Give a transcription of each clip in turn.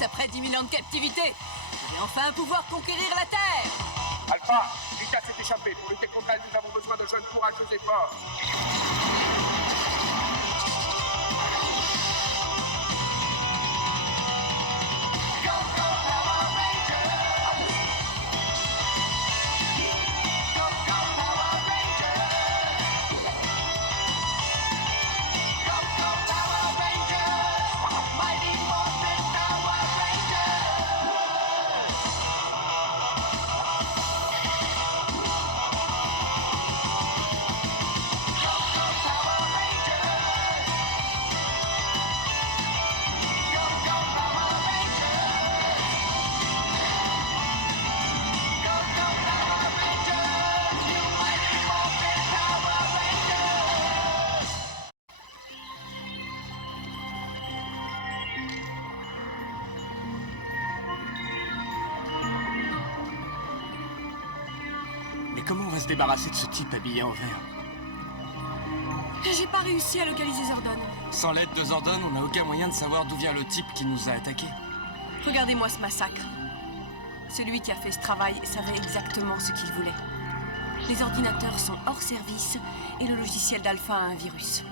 Virus après 10 000 ans de captivité. Je vais enfin pouvoir conquérir la Terre. Alpha, Rita s'est échappée. Pour lutter contre elle, nous avons besoin de jeunes courageux et forts. Mais comment on va se débarrasser de ce type habillé en vert? J'ai pas réussi à localiser Zordon. Sans l'aide de Zordon, on n'a aucun moyen de savoir d'où vient le type qui nous a attaqués. Regardez-moi ce massacre. Celui qui a fait ce travail savait exactement ce qu'il voulait. Les ordinateurs sont hors service et le logiciel d'Alpha a un virus.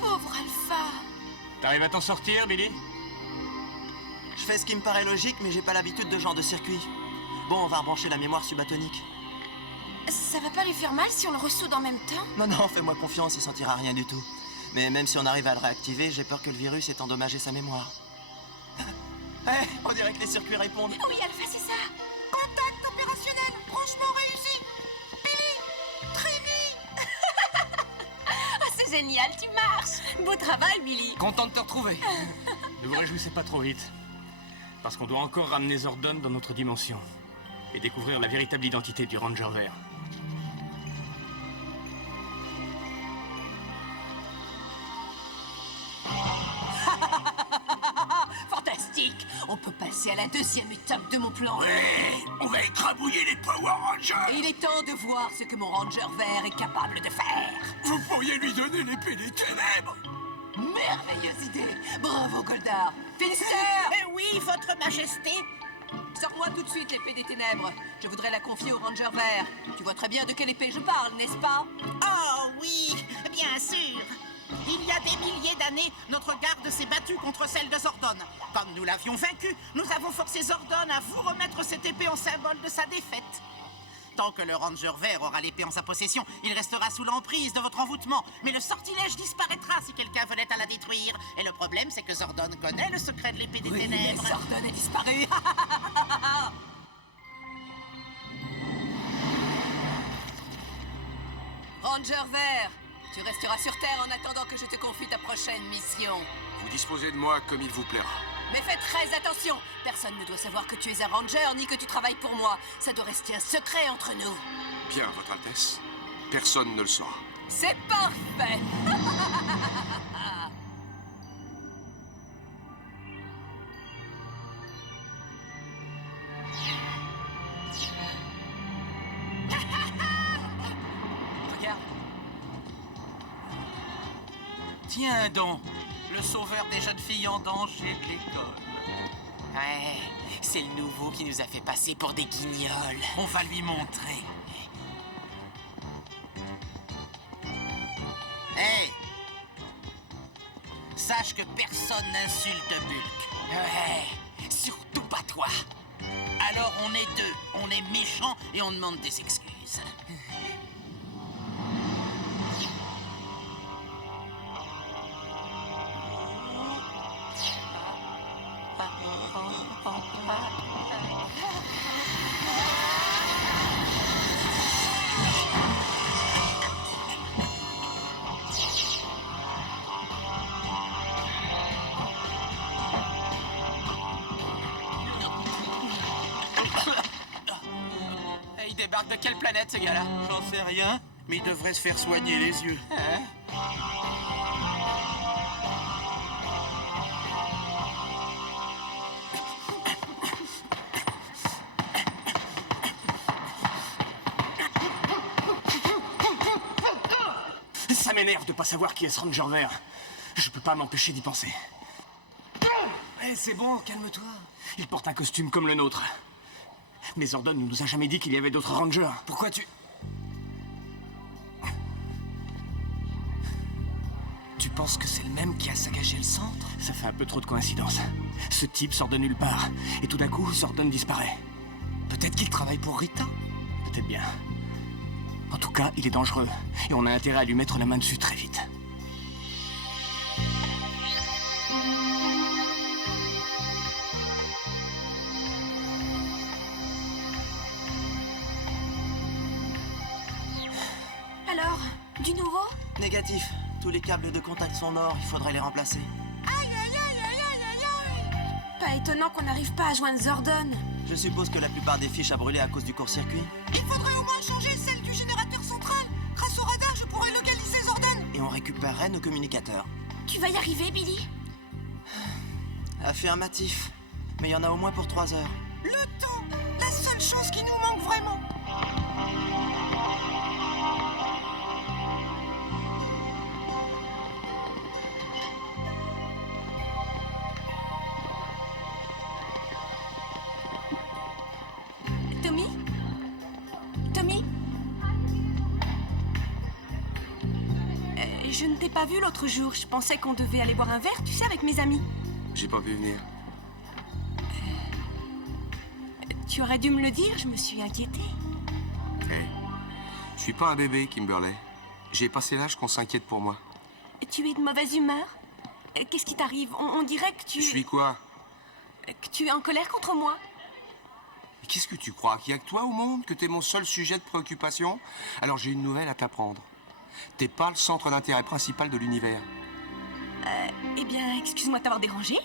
Pauvre Alpha! T'arrives à t'en sortir, Billy? Je fais ce qui me paraît logique, mais j'ai pas l'habitude de ce genre de circuit. Bon, on va rebrancher la mémoire subatonique. Ça va pas lui faire mal si on le ressoude en même temps? Non, non, fais-moi confiance, il sentira rien du tout. Mais même si on arrive à le réactiver, j'ai peur que le virus ait endommagé sa mémoire. Hé, on dirait que les circuits répondent. Oui, Alpha, c'est ça. Contact opérationnel, branchement réussi. Billy, Trini. Ah, c'est génial, tu marches. Beau travail, Billy. Content de te retrouver. Ne vous réjouissez pas trop vite. Parce qu'on doit encore ramener Zordon dans notre dimension. Et découvrir la véritable identité du Ranger Vert. Fantastique. On peut passer à la deuxième étape de mon plan. Ouais, on va écrabouiller les Power Rangers. Et il est temps de voir ce que mon Ranger Vert est capable de faire. Vous pourriez lui donner l'épée des ténèbres. Merveilleuse idée. Bravo, Goldar. Finster. Oui, votre majesté. Sors-moi tout de suite l'épée des ténèbres. Je voudrais la confier au Ranger Vert. Tu vois très bien de quelle épée je parle, n'est-ce pas? Oh oui, bien sûr. Il y a des milliers d'années, notre garde s'est battue contre celle de Zordon. Comme nous l'avions vaincue, nous avons forcé Zordon à vous remettre cette épée en symbole de sa défaite. Tant que le Ranger Vert aura l'épée en sa possession, il restera sous l'emprise de votre envoûtement. Mais le sortilège disparaîtra si quelqu'un venait à la détruire. Et le problème, c'est que Zordon connaît le secret de l'épée des Oui, ténèbres. mais Zordon est disparu. Ranger Vert, tu resteras sur Terre en attendant que je te confie ta prochaine mission. Vous disposez de moi comme il vous plaira. Mais fais très attention. Personne ne doit savoir que tu es un Ranger ni que tu travailles pour moi. Ça doit rester un secret entre nous. Bien, Votre Altesse. Personne ne le saura. C'est parfait. Regarde. Tiens donc, le sauveur des jeunes filles en danger de l'école. Ouais, c'est le nouveau qui nous a fait passer pour des guignols. On va lui montrer. Hé! Sache que personne n'insulte Bulk. Ouais, surtout pas toi. Alors on est deux, on est méchants et on demande des excuses. Il débarque de quelle planète, ce gars-là? J'en sais rien, mais il devrait se faire soigner les yeux. Hein? Ça m'énerve de pas savoir qui est ce Ranger Vert. Je peux pas m'empêcher d'y penser. Eh, c'est bon, calme-toi. Il porte un costume comme le nôtre. Mais Zordon ne nous a jamais dit qu'il y avait d'autres rangers. Pourquoi tu... Tu penses que c'est le même qui a saccagé le centre? Ça fait un peu trop de coïncidences. Ce type sort de nulle part. Et tout d'un coup, Zordon disparaît. Peut-être qu'il travaille pour Rita? Peut-être bien. En tout cas, il est dangereux. Et on a intérêt à lui mettre la main dessus très vite. Alors, du nouveau? Négatif. Tous les câbles de contact sont morts, il faudrait les remplacer. Aïe, aïe, aïe, aïe, aïe, aïe, aïe. Pas étonnant qu'on n'arrive pas à joindre Zordon. Je suppose que la plupart des fiches a brûlé à cause du court-circuit. Il faudrait au moins changer celle du générateur central. Grâce au radar, je pourrais localiser Zordon. Et on récupérerait nos communicateurs. Tu vas y arriver, Billy? Affirmatif. Mais il y en a au moins pour 3 heures. Le temps, la seule chose qui nous manque vraiment. Tommy? Tommy? Je ne t'ai pas vu l'autre jour. Je pensais qu'on devait aller boire un verre, tu sais, avec mes amis. J'ai pas pu venir. Tu aurais dû me le dire, je me suis inquiétée. Hey, je suis pas un bébé, Kimberly. J'ai passé l'âge qu'on s'inquiète pour moi. Tu es de mauvaise humeur? Qu'est-ce qui t'arrive? On dirait que tu... Je suis quoi? Que tu es en colère contre moi. Mais qu'est-ce que tu crois? Qu'il y a que toi au monde? Que t'es mon seul sujet de préoccupation? Alors j'ai une nouvelle à t'apprendre. T'es pas le centre d'intérêt principal de l'univers. Eh bien, excuse-moi de t'avoir dérangé.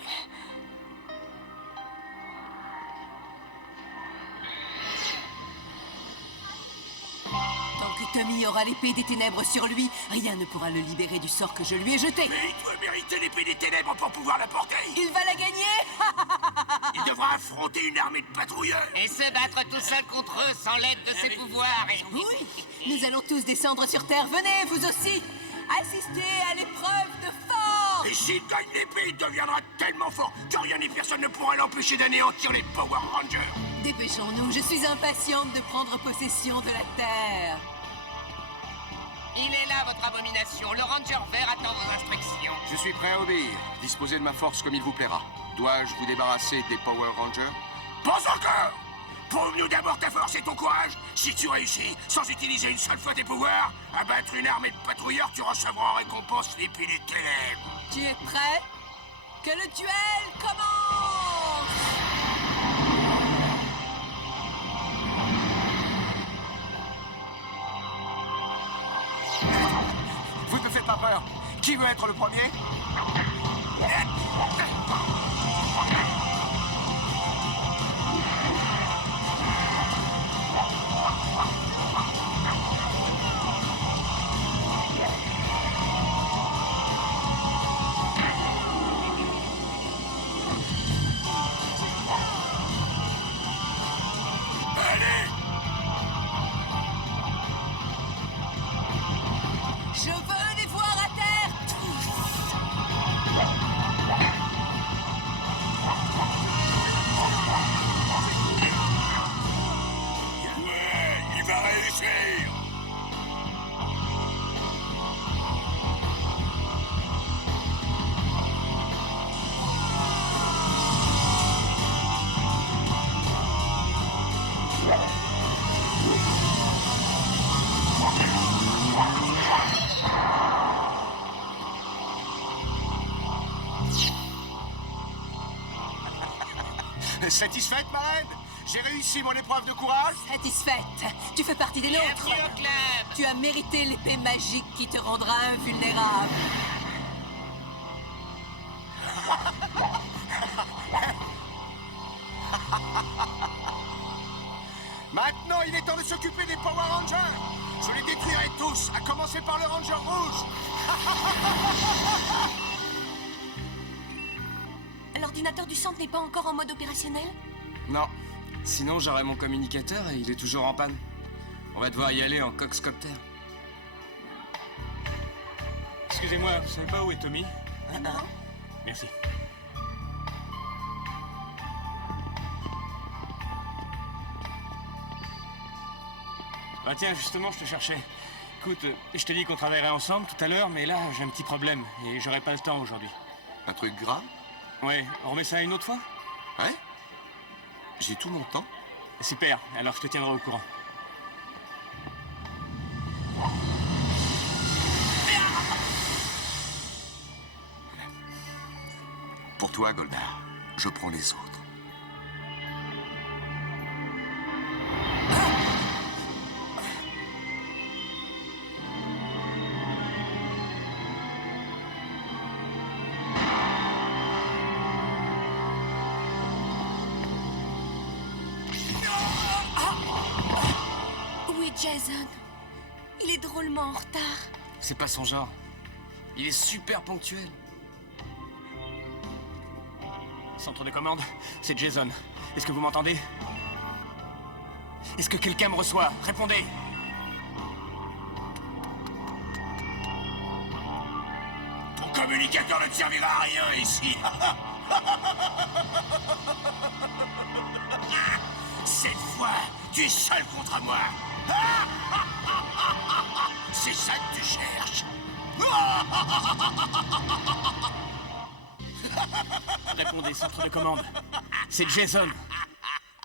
Tant que Tommy aura l'épée des ténèbres sur lui, rien ne pourra le libérer du sort que je lui ai jeté. Mais il doit mériter l'épée des ténèbres pour pouvoir la porter. Il va la gagner. Il devra affronter une armée de patrouilleurs. Et se battre tout seul contre eux sans l'aide de ses pouvoirs. Oui, nous allons tous descendre sur Terre. Venez, vous aussi. Assistez à l'épreuve de force. Et s'il gagne l'épée, il deviendra tellement fort que rien ni personne ne pourra l'empêcher d'anéantir les Power Rangers. Dépêchons-nous, je suis impatiente de prendre possession de la Terre. Il est là, votre abomination. Le Ranger vert attend vos instructions. Je suis prêt à obéir. Disposez de ma force comme il vous plaira. Dois-je vous débarrasser des Power Rangers? Pas encore! Prouve-nous d'abord ta force et ton courage. Si tu réussis, sans utiliser une seule fois tes pouvoirs, à battre une armée de patrouilleurs, tu recevras en récompense l'épée des ténèbres. Tu es prêt? Que le duel commence! Vous ne me faites pas peur. Qui veut être le premier? Allez! Je veux les voir à terre, tous! Ouais, il va réussir! Satisfaite, marraine? J'ai réussi mon épreuve de courage? Satisfaite. Tu fais partie des nôtres. Bienvenue au club. Tu as mérité l'épée magique qui te rendra invulnérable. Maintenant, il est temps de s'occuper des Power Rangers. Je les détruirai tous, à commencer par le Ranger rouge. L'ordinateur du centre n'est pas encore en mode opérationnel? Non. Sinon, j'aurais mon communicateur et il est toujours en panne. On va devoir y aller en coxcopter. Excusez-moi, vous savez pas où est Tommy? Merci. Ah tiens, justement, je te cherchais. Écoute, je t'ai dit qu'on travaillerait ensemble tout à l'heure, mais là, j'ai un petit problème et j'aurai pas le temps aujourd'hui. Un truc grave? Ouais, on remet ça une autre fois? Ouais? J'ai tout mon temps. Super, alors je te tiendrai au courant. Pour toi, Goldar, je prends les autres. Où est Jason? Il est drôlement en retard. C'est pas son genre. Il est super ponctuel. Centre de commande, c'est Jason. Est-ce que vous m'entendez? Est-ce que quelqu'un me reçoit? Répondez! Ton communicateur ne te servira à rien ici. Cette fois, tu es seul contre moi. C'est ça que tu cherches. Répondez, centre de commande. C'est Jason.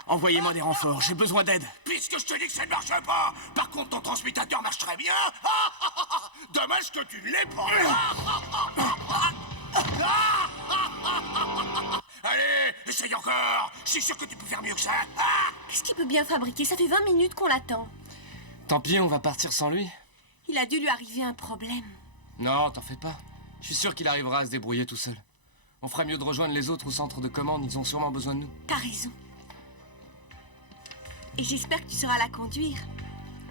Envoyez-moi des renforts, j'ai besoin d'aide. Puisque je te dis que ça ne marche pas, par contre ton transmutateur marche très bien. Dommage que tu ne l'aies pas. Allez, essaye encore. Je suis sûr que tu peux faire mieux que ça. Qu'est-ce qu'il peut bien fabriquer? Ça fait 20 minutes qu'on l'attend. Tant pis, on va partir sans lui. Il a dû lui arriver un problème. Non, t'en fais pas. Je suis sûr qu'il arrivera à se débrouiller tout seul. On ferait mieux de rejoindre les autres au centre de commande, ils ont sûrement besoin de nous. T'as raison. Et j'espère que tu sauras la conduire.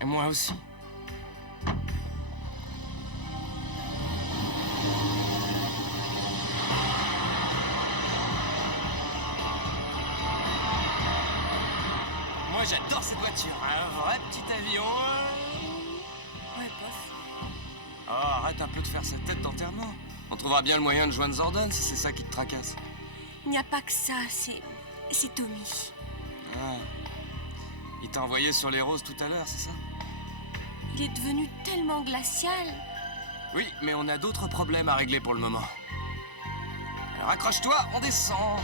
Et moi aussi. Moi j'adore cette voiture, un vrai petit avion. Ouais, bof. Oh, arrête un peu de faire cette tête d'enterrement. On trouvera bien le moyen de joindre Zordon si c'est ça qui te tracasse. Il n'y a pas que ça, c'est Tommy. Ah. Il t'a envoyé sur les roses tout à l'heure, c'est ça? Il est devenu tellement glacial. Oui, mais on a d'autres problèmes à régler pour le moment. Alors accroche-toi, on descend.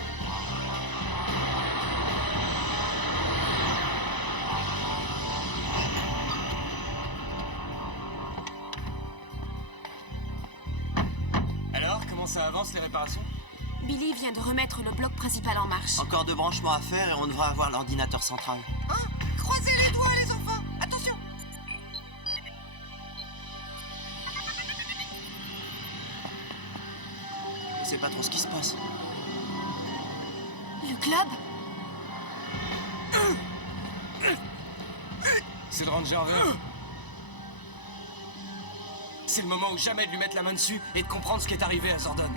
Alors, comment ça avance les réparations? Billy vient de remettre le bloc principal en marche. Encore 2 branchements à faire et on devrait avoir l'ordinateur central. Hein? Croisez les doigts, les enfants. Attention. Je sais pas trop ce qui se passe. Le club? C'est le Ranger vert. C'est le moment ou jamais de lui mettre la main dessus et de comprendre ce qui est arrivé à Zordon.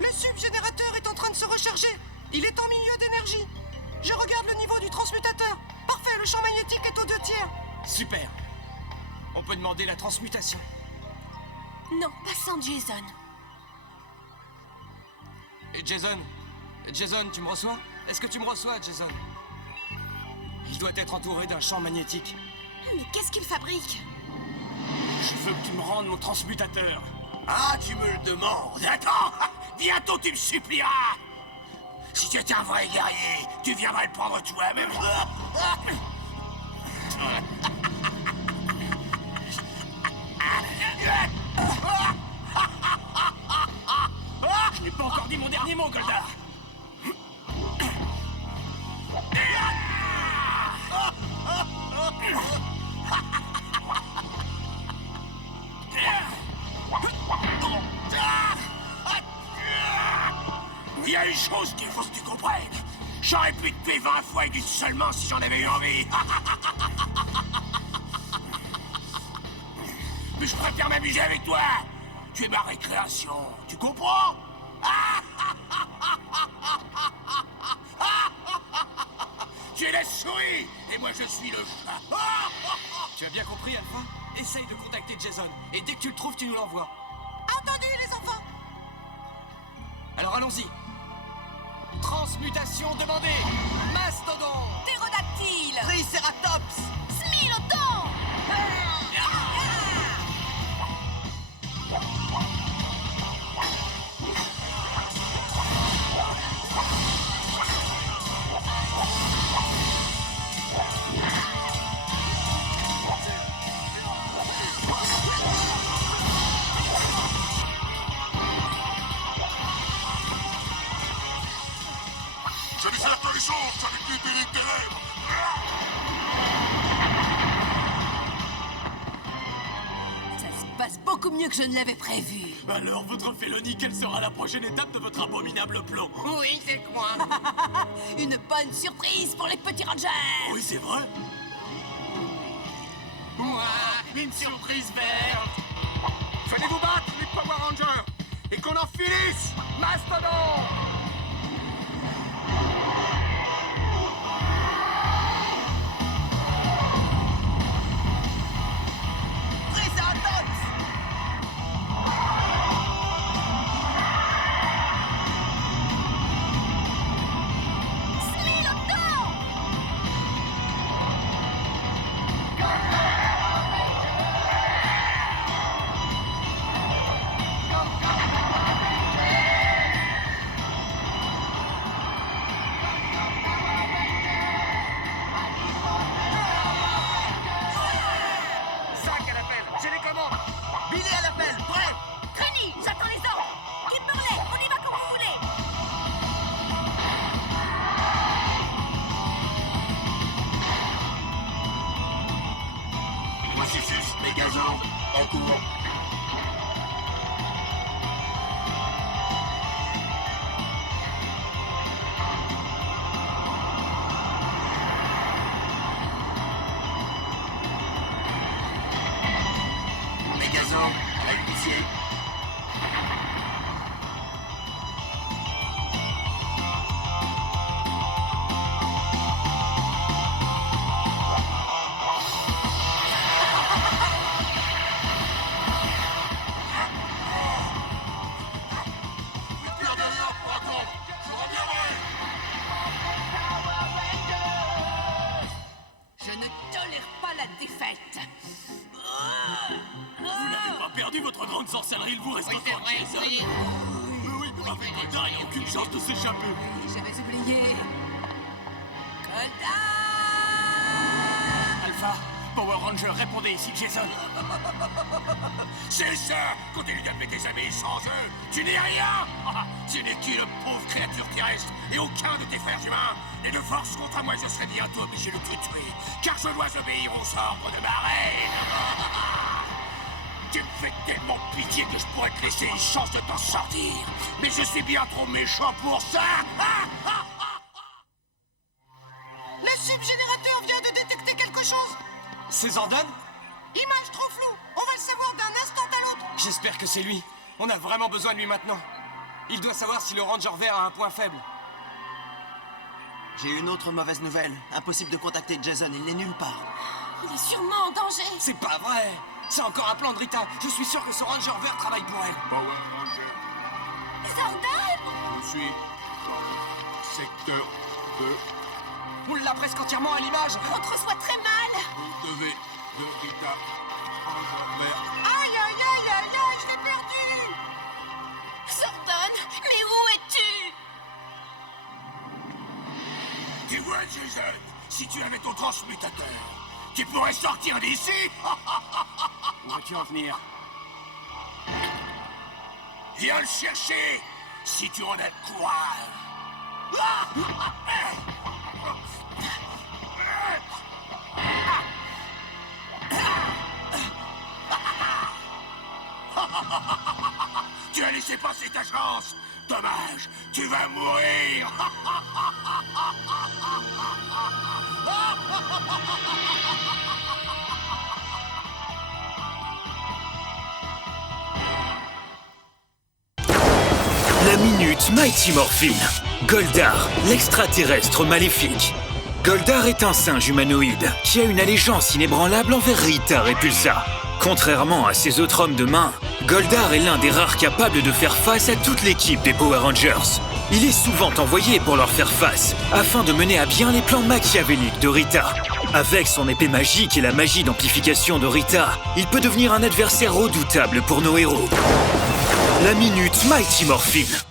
Le subgénérateur est en train de se recharger. Il est en milieu d'énergie. Je regarde le niveau du transmutateur. Parfait, le champ magnétique est aux 2 tiers. Super. On peut demander la transmutation. Non, pas sans Jason. Et Jason? Jason, tu me reçois? Est-ce que tu me reçois, Jason? Il doit être entouré d'un champ magnétique. Mais qu'est-ce qu'il fabrique? Je veux que tu me rendes mon transmutateur. Ah, tu me le demandes. Attends, bientôt tu me supplieras. Si tu étais un vrai guerrier, tu viendrais le prendre toi-même. Je n'ai pas encore dit mon dernier mot, Goldar. Il y a une chose qu'il faut que tu comprennes. J'aurais pu te tuer 20 fois et d'une seule main si j'en avais eu envie. Mais je préfère m'amuser avec toi. Tu es ma récréation. Tu comprends? Tu es la souris et moi je suis le chat. Tu as bien compris, Alpha? Essaye de contacter Jason. Et dès que tu le trouves, tu nous l'envoies. Entendu, les enfants. Alors allons-y. Transmutation demandée. Mastodon. Ptérodactyle. Triceratops. Smilodon. Je vais faire les choses avec l'épée des ténèbres. Ça se passe beaucoup mieux que je ne l'avais prévu. Alors, votre Félonie, quelle sera la prochaine étape de votre abominable plan? Oui, c'est quoi? Une bonne surprise pour les petits rangers. Oui, c'est vrai. Une surprise verte. Venez-vous battre, les Power Rangers, et qu'on en finisse. Mastodon. Triceratops. Smilodon. Zack à l'appel, j'ai les commandes. Billy à l'appel, prêt. Trini, j'attends les ordres. Kimberley, on y va comme vous voulez. Processus Mégazord en cours. Mégazord à la l'huissier. Pierre derrière pour attendre. Je reviendrai. Je ne tolère pas la défaite. Vous n'avez pas perdu votre grande sorcellerie, il vous reste encore Jason. oui. Mais oui, avec Goldar, il n'y a aucune chance de s'échapper. J'avais oublié. Goldar! Alpha, Power Ranger, répondez ici, Jason. C'est ça. Continue d'appeler tes amis sans eux. Tu n'es rien. Tu n'es qu'une pauvre créature terrestre et aucun de tes frères humains. Et de force contre moi, je serai bientôt obligé de te tuer. Car je dois obéir aux ordres de ma reine. Tu me fais tellement pitié que je pourrais te laisser une chance de t'en sortir. Mais je suis bien trop méchant pour ça. Le subgénérateur vient de détecter quelque chose. C'est Zordon? Image trop floue. On va le savoir d'un instant à l'autre. J'espère que c'est lui. On a vraiment besoin de lui maintenant. Il doit savoir si le Ranger vert a un point faible. J'ai une autre mauvaise nouvelle. Impossible de contacter Jason, il n'est nulle part. Il est sûrement en danger. C'est pas vrai. C'est encore un plan de Rita. Je suis sûr que ce Ranger vert travaille pour elle. Power Ranger, Zordon. je suis dans secteur 2. On l'a presque entièrement à l'image. On te reçoit très mal. Vous devez de Rita Ranger vert. Aïe, aïe, aïe, aïe, aïe, je l'ai perdu. Zordon, mais où es-tu? Tu vois, Jason, si tu avais ton transmutateur, tu pourrais sortir d'ici. Où veux-tu en venir? Viens le chercher, si tu en as le courage. Tu as laissé passer ta chance. Dommage, tu vas mourir. La minute Mighty Morphin. Goldar, l'extraterrestre maléfique. Goldar est un singe humanoïde qui a une allégeance inébranlable envers Rita Repulsa. Contrairement à ses autres hommes de main, Goldar est l'un des rares capables de faire face à toute l'équipe des Power Rangers. Il est souvent envoyé pour leur faire face, afin de mener à bien les plans machiavéliques de Rita. Avec son épée magique et la magie d'amplification de Rita, il peut devenir un adversaire redoutable pour nos héros. La Minute Mighty Morphin.